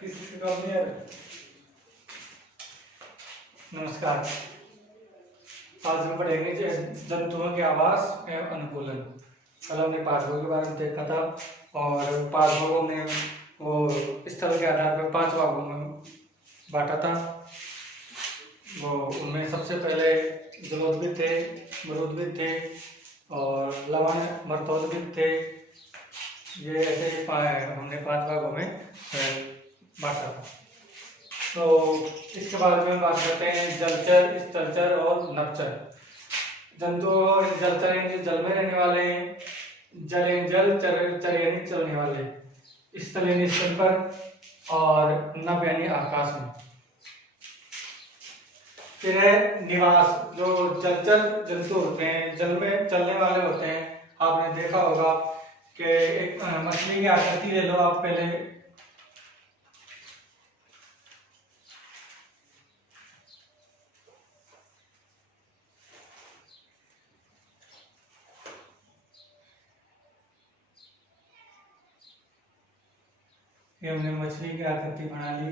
किसी का नहीं है। नमस्कार। आज हम पढ़ेंगे जंतुओं के आवास एवं अनुकूलन। कल हमने पाठभूमि के बारे में देखा था और पाठभूमि में वो स्थल के आधार पर 5 भागों में बांटा था। वो उनमें सबसे पहले जलोदविद थे, मरुदविद थे और लवण मर्तोदविद थे। ये ऐसे हमने 5 भागों में बांटा था। तो इसके बारे में बात करते हैं जलचर, स्थलचर और नभचर। जंतु जलचर यानी जल में रहने वाले हैं, जल यानी जल, चर यानी चलने वाले, स्थल यानी स्थल पर और नभ यानी आकाश में। फिर है निवास। जो जलचर जंतु होते हैं, जल में चलने वाले होते हैं। आपने देखा होगा कि एक मछली की आकृति ले लो आप पहले। ये हमने मछली की आकृति बना ली,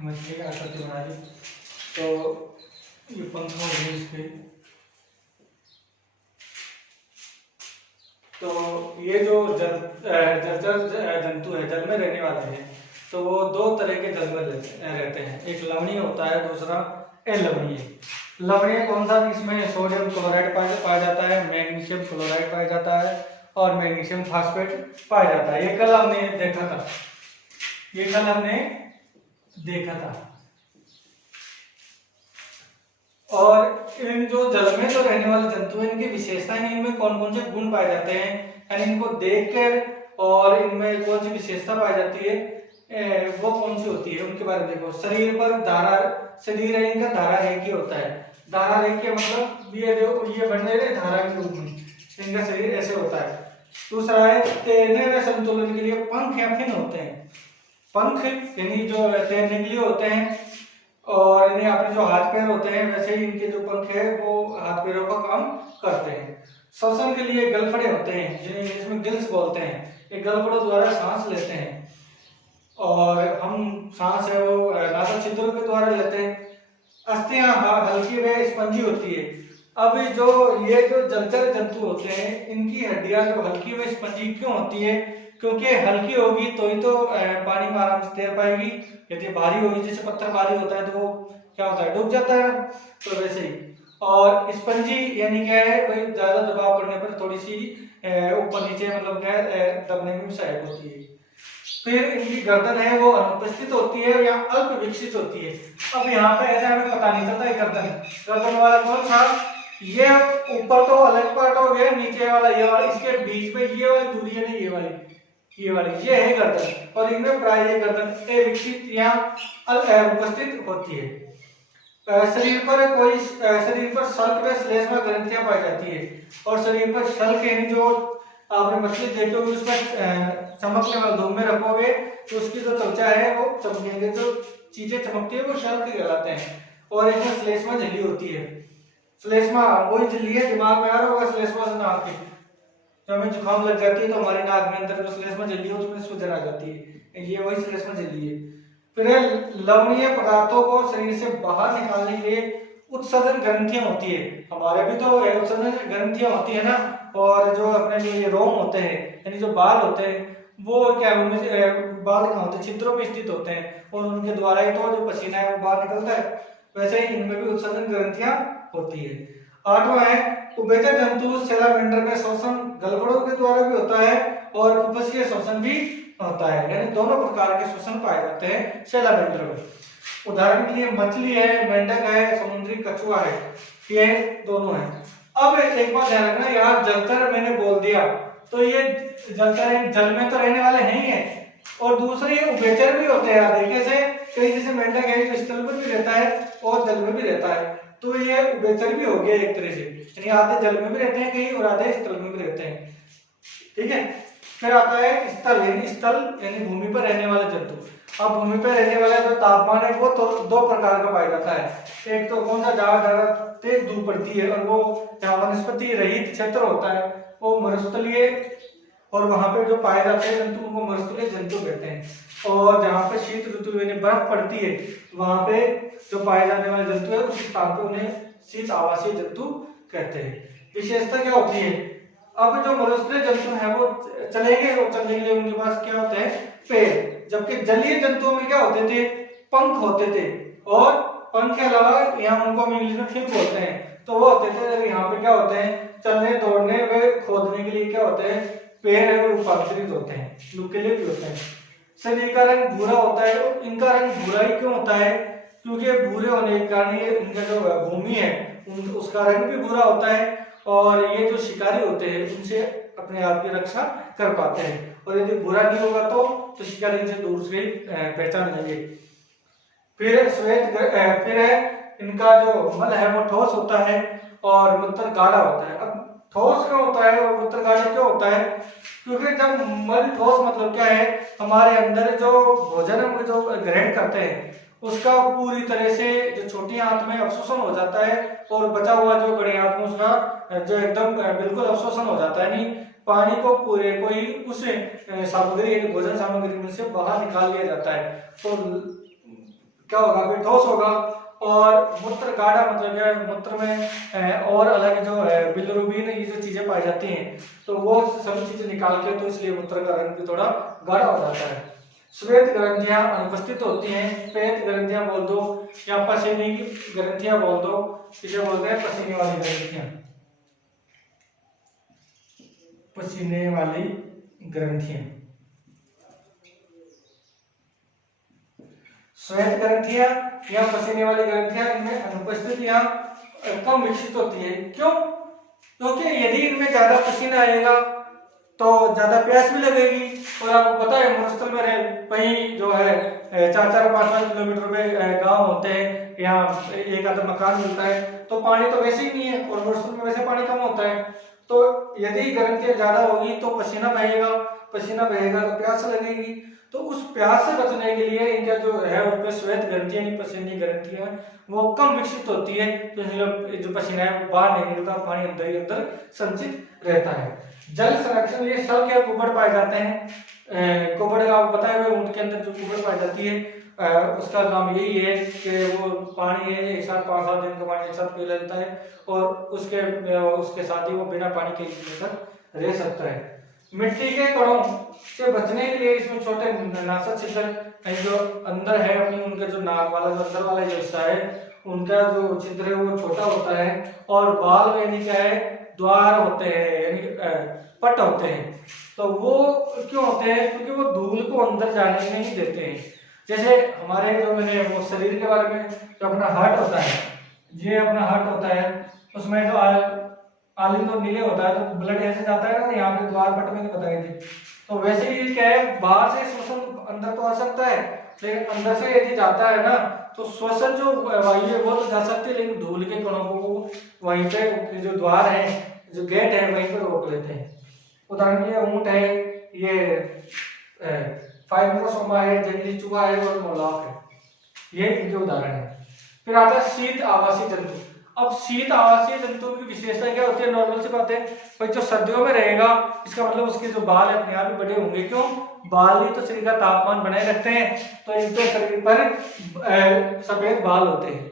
मछली की आकृति बना ली। तो ये पंख हो गए इसके। तो ये जो जलचर जंतु है, जल में रहने वाले हैं, तो वो 2 तरह के जल में रहते हैं। एक लवणीय होता है, दूसरा अलवणीय। लवणीय कौन सा? इसमें सोडियम क्लोराइड पाया जाता है, मैग्नीशियम क्लोराइड पाया जाता है और मैग्नीशियम फास्फेट पाया जाता है। ये कल हमने देखा था, ये कल हमने देखा था। और इन जो जल में जो रहने वाले जंतु हैं, इनकी विशेषताएं, इनमें कौन कौन से गुण पाए जाते हैं, यानी इनको देखकर और इनमें कौन सी विशेषता पाई जाती है, वो कौन सी होती है, उनके बारे में देखो। शरीर पर धारा, शरीर है इनका धारा रेखीय होता है। धारा रेखीय मतलब ये बन रहे धारा के रूप में, इनका शरीर ऐसे होता है। दूसरा है तैरने में संतुलन के लिए पंख या फिन होते हैं। पंख यानी जो तैरने के लिए होते हैं, और यानी अपने जो हाथ पैर होते हैं, वैसे ही इनके जो पंख है वो हाथ पैरों का काम करते हैं। श्वसन के लिए गलफड़े होते हैं, जिन्हें इंग्लिश में गिल्स बोलते हैं। ये गलफड़ों द्वारा सांस लेते हैं और हम सांस है वो नासा छिद्रों के द्वारा लेते हैं। अस्थियां हल्की व स्पंजी होती है। अब जो ये जो जलचर जंतु होते हैं, इनकी हड्डियां जो हल्की व स्पंजी क्यों होती है? क्योंकि हल्की होगी तो ही तो पानी में आराम से तैर पाएगी। यदि भारी होगी, जैसे पत्थर भारी होता है तो वो क्या होता है, डूब जाता है, तो वैसे ही। और स्पंजी यानी क्या है भाई, ज्यादा दबाव पड़ने पर थोड़ी सी ऊपर नीचे मतलब क्या है, दबने में सहायक होती है। फिर इनकी गर्दन है वो अनुपस्थित होती है या अल्प विकसित होती है। अब यहाँ पे ऐसा हमें पता नहीं चलता है गर्दन वाला कौन सा, ये ऊपर तो अलग पार्ट हो गया, नीचे वाला ये वाला, इसके बीच में ये वाली दूरी है ना, ये वाली ये है गर्दन। और इनमें प्राय ये गर्दन अविकसित या अनुपस्थित होती है। शरीर पर शल्क व श्लेष्मा ग्रंथियां पाई जाती है। और शरीर पर शल्क यानी जो आपने मछली देखी होगी, उसमें चमकने वाले धूप में रखोगे तो उसकी जो त्वचा है वो चमकेंगे, जो चीजें चमकती है वो शल्क कहलाते हैं। और इसमें श्लेष्मा झिल्ली होती है। श्लेष्मा वही झिल्ली है, दिमाग में आ रहा होगा श्लेष्मा से नाक की, जब हमें जुकाम लग जाती है तो हमारी नाक में अंदर जो श्लेष्मा झिल्ली है उसमें सूजन आ जाती है, ये वही श्लेष्मा झिल्ली है। फिर लवणीय पदार्थों को शरीर से बाहर निकालने के लिए उत्सर्जन ग्रंथियां होती है। हमारे भी तो उत्सर्जन ग्रंथियां होती है ना। और जो अपने जो ये रोम होते हैं, यानी जो बाल होते हैं, वो क्या उनमें बाल कहाँ होते हैं, छिद्रों में स्थित होते हैं, और उनके द्वारा ही तो जो पसीना है वो बाहर निकलता है। वैसे ही इनमें भी उत्सर्जन ग्रंथियां होती है। 8वां है उभयचर जंतु सैलामेंडर में श्वसन गलफड़ों के द्वारा भी होता है और फुफ्फुसीय श्वसन भी होता है, यानी दोनों प्रकार के श्वसन पाए जाते हैं सैलामेंडर में। उदाहरण के लिए मछली है, मेंढक है, समुद्री कछुआ है, ये दोनों है। अब एक बात ध्यान रखना, यहाँ जलचर मैंने बोल दिया तो ये जलचर जल में तो रहने वाले हैं ही है, और दूसरे उभयचर भी होते हैं। देखिए से कई जैसे मेंढक है जो स्थल पर भी रहता है और जल में भी रहता है, तो ये उभयचर भी हो गया एक तरह से, यानी आधे जल में भी रहते हैं कहीं और आधे स्थल में भी रहते हैं। ठीक है। फिर आता है स्थल यानी भूमि पर रहने वाले जंतु। अब भूमि पर रहने वाला जो तापमान है वो तो 2 प्रकार का पाया जाता है। एक तो कौन सा, जहाँ ज्यादा तेज धूप पड़ती है और वो जहाँ वनस्पति रहित क्षेत्र होता है वो मरुस्थलीय और वहां पे जो पाए जाते हैं जंतु उनको मरुस्थलीय जंतु कहते हैं। और जहाँ पे शीत ऋतु यानी बर्फ पड़ती है वहां पे जो पाए जाने वाले जंतु है उस स्थान पे उन्हें शीत आवासीय जंतु कहते हैं। विशेषता क्या होती है, अब जो मरुस्थलीय जंतु है वो चलेंगे और चलने के लिए उनके पास क्या होता है, पैर, जबकि जलीय जंतुओं में क्या होते थे, पंख होते थे। और पंख के अलावा यहाँ उनको हम इंग्लिश में फिन बोलते हैं, तो वो होते थे। यहाँ पे क्या होते हैं, चलने दौड़ने व खोदने के लिए क्या होते हैं, पैर है वो रूपांतरित होते हैं, नुकीले भी होते हैं। शरीर का रंग भूरा होता है। इनका रंग भूरा ही क्यों होता है, क्योंकि भूरे होने के कारण ये इनका जो भूमि है उसका रंग भी भूरा होता है और ये जो शिकारी होते हैं उनसे अपने आप की रक्षा कर पाते हैं। और यदि भूरा नहीं होगा तो शिकारी इनसे दूर से पहचान लेंगे। फिर फिर है इनका जो मल है वो ठोस होता है और मूत्र गाढ़ा होता है। अब ठोस क्यों होता है और मूत्र गाढ़ा क्यों होता है, क्योंकि जब मल ठोस मतलब क्या है, हमारे अंदर जो भोजन हम जो ग्रहण करते हैं उसका पूरी तरह से जो छोटी आंत में अवशोषण हो जाता है और बचा हुआ जो बड़ी आंत में उसका जो एकदम बिल्कुल अवशोषण हो जाता है, नहीं पानी को पूरे को ही उस सामग्री भोजन सामग्री में से बाहर निकाल लिया जाता है। तो क्या होगा, फिर ठोस होगा। और मूत्र गाढ़ा मतलब क्या है, मूत्र में और अलग जो है बिलिरुबिन ये जो चीजें पाई जाती हैं तो वो सभी चीजें निकाल के, तो इसलिए मूत्र का रंग भी थोड़ा गाढ़ा हो जाता है। श्वेत ग्रंथियां अनुपस्थित होती हैं। श्वेत ग्रंथियां बोल दो या पसीने की ग्रंथियां बोल दो, इसे बोलते हैं पसीने वाली ग्रंथियां। पसीने वाली ग्रंथियां, श्वेत ग्रंथियां या पसीने वाली ग्रंथियां इनमें अनुपस्थित या कम विकसित होती है। क्यों, क्योंकि यदि इनमें ज्यादा पसीना आएगा तो ज्यादा प्यास भी लगेगी। और आपको पता है मरुस्थल में कहीं जो है 4-4-5-5 किलोमीटर पे गांव होते हैं या एक आधा मकान मिलता है, तो पानी तो वैसे ही नहीं है और मरुस्थल में वैसे पानी कम होता है। तो यदि ग्रंथियां ज्यादा होगी तो पसीना बहेगा, पसीना बहेगा तो प्यास लगेगी। तो उस प्यास से बचने के लिए इनका जो है उसमें श्वेत ग्रंथियां नहीं पसीने ग्रंथियां वो कम विकसित होती है, तो जो पसीना है वो बाहर नहीं निकलता, पानी अंदर ही अंदर संचित रहता है। जल संरक्षण लिए सल्क या कुबड़ पाए जाते हैं। कुबड़ आपको पता है ऊंट के अंदर जो कुबड़ पाई जाती है उसका काम यही है कि वो पानी है एक साथ 5-7 दिन का पानी एक साथ पी लेता है और उसके साथ ही वो बिना पानी के तक रह सकता है। मिट्टी के कणों से बचने के लिए इसमें छोटे नासक छिद्र जो अंदर है अपनी, उनका जो नाक वाला जो अंदर वाला जो हिस्सा है उनका जो छिद्र है वो छोटा होता है। और बाल यानी क्या है, द्वार होते हैं यानी पट होते हैं। तो वो क्यों होते हैं, क्योंकि वो धूल को अंदर जाने नहीं देते हैं। जैसे हमारे जो मैंने वो शरीर के बारे में जो अपना हार्ट होता है, ये अपना हार्ट होता है, उसमें जो आलिंद और नीले होता है तो ब्लड ऐसे जाता है ना, यहाँ पे द्वार पट में बताए थे। तो वैसे ही क्या है, बाहर से श्वसन अंदर तो आ सकता है लेकिन अंदर से यदि जाता है ना तो श्वसन जो वायु है वो तो जा सकती है, लेकिन धूल के कणों को वहीं पे जो द्वार है जो गेट है वहीं पर रोक लेते हैं। उदाहरण के लिए ऊंट है, ये फाइब्रोसोमा है, जंगली चूहा है और मोलाक है, ये इनके उदाहरण है। फिर आता है शीत आवासीय जंतु। अब शीत आवासीय जंतुओं की विशेषता क्या होती है, नॉर्मल सी बात है भाई, जो सर्दियों में रहेगा इसका मतलब उसके जो बाल है अपने आप ही बड़े होंगे। क्यों, बाल ही तो शरीर का तापमान बनाए रखते हैं, तो इनके शरीर पर सफेद बाल होते हैं।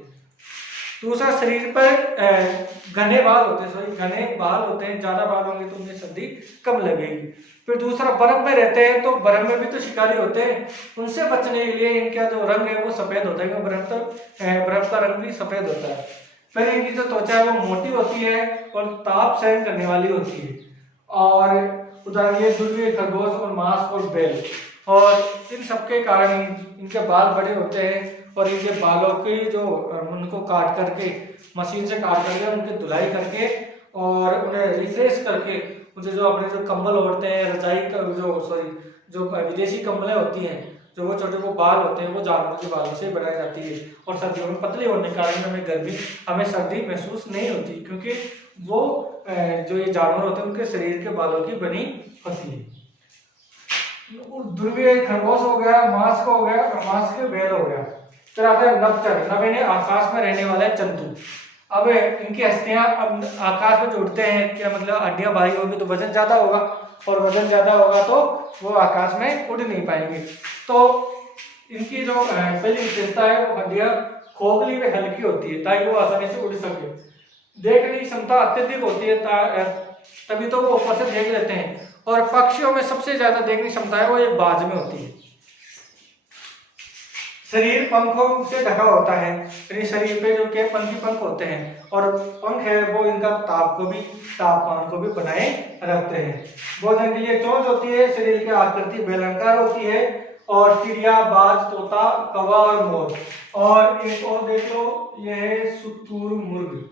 दूसरा, शरीर पर घने बाल होते हैं, घने बाल होते हैं, ज्यादा बाल होंगे तो उन्हें सर्दी कम लगेगी। फिर दूसरा, बर्फ में रहते हैं तो बर्फ में भी तो शिकारी होते हैं, उनसे बचने के लिए इनका जो रंग है वो सफेद होता है, बर्फ का रंग भी सफेद होता है। फिर इनकी जो त्वचा है वो मोटी होती है और ताप सहन करने वाली होती है। और उदाहरण ये ध्रुवीय खरगोश और मांस और बैल, और इन सबके कारण इनके बाल बड़े होते हैं और इनके बालों की जो उनको काट करके मशीन से काट करके उनकी धुलाई करके और उन्हें रिफ्रेश करके उनसे जो अपने जो कंबल ओढ़ते हैं, रजाई का जो विदेशी कंबलें होती हैं, जो वो छोटे वो बाल होते हैं वो जानवरों के बालों से बनाई जाती है। और सर्दियों में पतले होने के कारण हमें सर्दी महसूस नहीं होती, क्योंकि वो जो ये जानवर होते हैं उनके शरीर के बालों की बनी होती है। ध्रुवीय खरगोश हो गया, मांस का हो गया और मांस के बैल हो गया। फिर आता है नभचर, नभ यानी आकाश में रहने वाले जंतु। अब इनकी अस्थियां अब आकाश में उड़ते हैं, क्या मतलब हड्डियां भारी होगी तो वजन ज्यादा होगा, और वजन ज्यादा होगा तो वो आकाश में उड़ नहीं पाएंगे। तो इनकी जो पहली विशेषता है वो हड्डियां खोखली व हल्की होती है ताकि वो आसानी से उड़ सके। देखने की क्षमता अत्यधिक होती है तभी तो वो ऊपर से देख लेते हैं। और पक्षियों में सबसे ज्यादा देखने की क्षमता है वो एक बाज में होती है। शरीर पंखों से ढका होता है, यानी शरीर पे जो के पंख होते हैं, और पंख है वो इनका तापमान को भी बनाए रखते हैं। भोजन के लिए चोंच होती है, शरीर की आकृति बेलनाकार होती है, और चिड़िया, बाज, तोता, कौवा और मोर। और एक और देख लो, यह है शुतुरमुर्ग।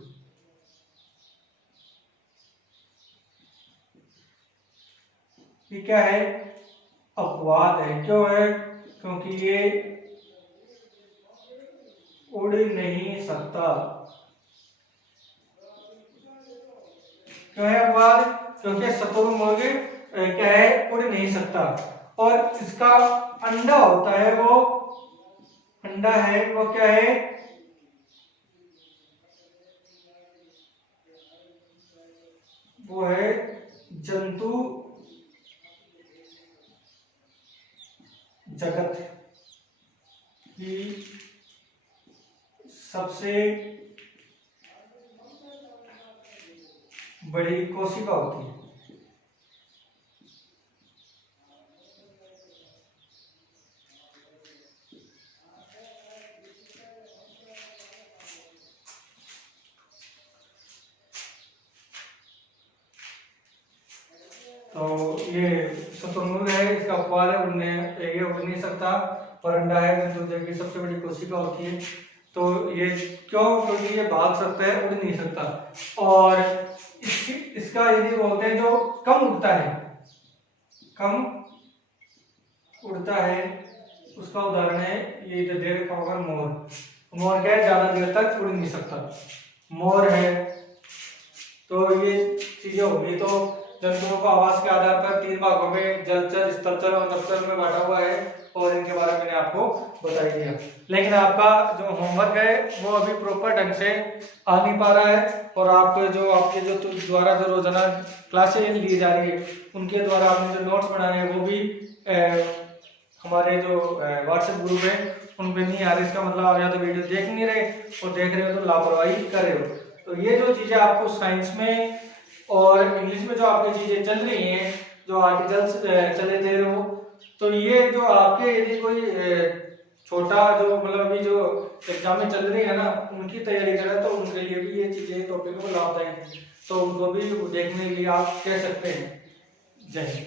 ये क्या है? अपवाद है। क्यों है? क्योंकि ये उड़ नहीं सकता। क्यों है अपवाद? क्योंकि शुतुरमुर्ग क्या है, उड़ नहीं सकता। और इसका अंडा होता है वो क्या है, वो है जंतु जगत की सबसे बड़ी कोशिका होती है। तो ये शुतुरमुर्ग है, इसका अपवाद है, ये उड़ नहीं सकता। और अंडा है जंतु जगत की सबसे बड़ी कोशिका होती है। तो ये क्यों? क्योंकि ये भाग सकता है, उड़ नहीं सकता। और इसका यदि बोलते हैं जो कम उड़ता है, उसका उदाहरण है ये जो दे रखा होगा मोर। मोर क्या है, ज्यादा देर तक उड़ नहीं सकता, मोर है। तो ये चीजें होगी। तो जंतुओं को आवास के आधार पर 3 भागों में, जलचर, स्थलचर और नभचर में बांटा हुआ है, और इनके बारे में मैंने आपको बता ही दिया। लेकिन आपका जो होमवर्क है वो अभी प्रॉपर ढंग से आ नहीं पा रहा है, और आपके जो द्वारा जो रोजाना क्लासेज ली जा रही है उनके द्वारा आपने जो नोट्स बनाए हैं वो भी हमारे जो व्हाट्सएप ग्रुप है उन पे नहीं आ रहे। इसका मतलब आप या तो वीडियो देख नहीं रहे, और देख रहे हो तो लापरवाही कर रहे हो। तो ये जो चीजें आपको साइंस में और इंग्लिश में जो आपकी चीजें चल रही हैं, जो आर्टिकल्स चले थे वो, तो ये जो आपके यदि कोई छोटा जो मतलब अभी जो एग्जाम में चल रही है ना, उनकी तैयारी करें तो उनके लिए भी ये चीजें टॉपिक को लाभदायक है, तो उनको भी देखने के लिए आप कह सकते हैं। जय हिंद।